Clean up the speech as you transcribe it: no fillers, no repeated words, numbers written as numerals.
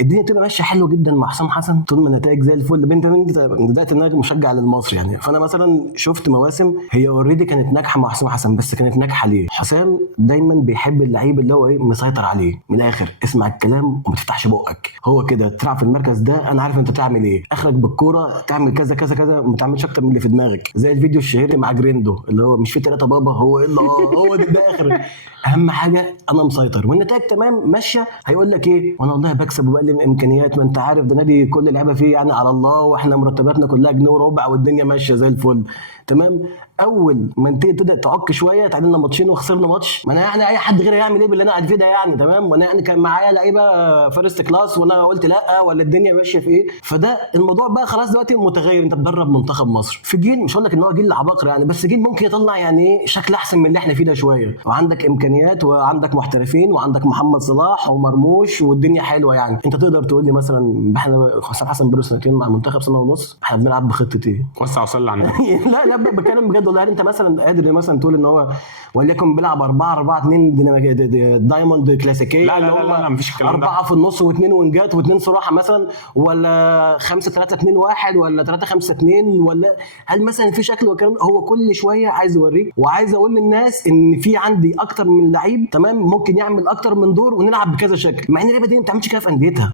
الدنيا بتبقى ماشيه حلوه جدا مع حسام حسن طول ما النتائج زي الفل. انت بدات انك مشجع للمصري يعني، فانا مثلا شفت مواسم هي اوريدي كانت ناجحه مع حسام حسن، بس كانت ناجحه ليه؟ حسام دايما بيحب اللعيب اللي هو ايه، مسيطر عليه من الاخر، اسمع الكلام وما تفتحش بقك. هو كده تلعب في المركز ده، انا عارف انت تعمل ايه، اخرك بالكوره تعمل كذا كذا كذا، ما تعملش اكتر من اللي في دماغك. زي الفيديو الشهير مع جريندو اللي هو مش في ثلاثه بابا، هو ايه اللي هو ده اخر. اهم حاجه انا مسيطر والنتائج تمام ماشيه. هيقول لك ايه، وانا والله بكسب وبقى لي امكانيات، ما انت عارف ده نادي كل اللعيبه فيه يعني على الله، واحنا مرتباتنا كلها جنيه وربع والدنيا ماشيه زي الفل تمام. اول ما انت تبدا تعك شويه، تعادلنا ماتشين وخسرنا ماتش، ما انا يعني اي حد غيري يعمل ايه باللي انا قاعد فيه ده يعني تمام. وانا يعني كان معايا لعيبه فيرست كلاس وانا قلت لا، ولا الدنيا ماشيه في ايه. فده الموضوع بقى خلاص دلوقتي متغير. انت بتدرب منتخب مصر في جيل، مش هقول لك ان هو جيل عباقرة يعني، بس جيل ممكن يطلع يعني ايه شكل احسن من اللي احنا فيه ده شويه، وعندك امكانيات وعندك محترفين وعندك محمد صلاح ومرموش والدنيا حلوه يعني. انت تقدر تقول لي مثلا احنا حسام حسن بقاله سنتين مع المنتخب سنه ونص، احنا بنلعب بخطه ايه؟ وسع وصلي على النبي. لا لا بتكلم بجد والله. هل انت مثلا قادر مثلا تقول ان هو وليكن بيلعب 4-4-2 دايموند كلاسيكيه، لا لا اللي لا لا, هم لا مفيش الكلام ده. 4 في النص واثنين وينجات واثنين صراحه مثلا، ولا 5-3-2-1 ولا 3-5-2 ولا؟ هل مثلا في شكل وكلام؟ هو كل شويه عايز يوريك وعايز اقول للناس ان في عندي اكتر من لعيب تمام ممكن يعمل اكتر من دور ونلعب بكذا شكل، مع ان اللعيبه دي ما بتعملش كده في انديتها.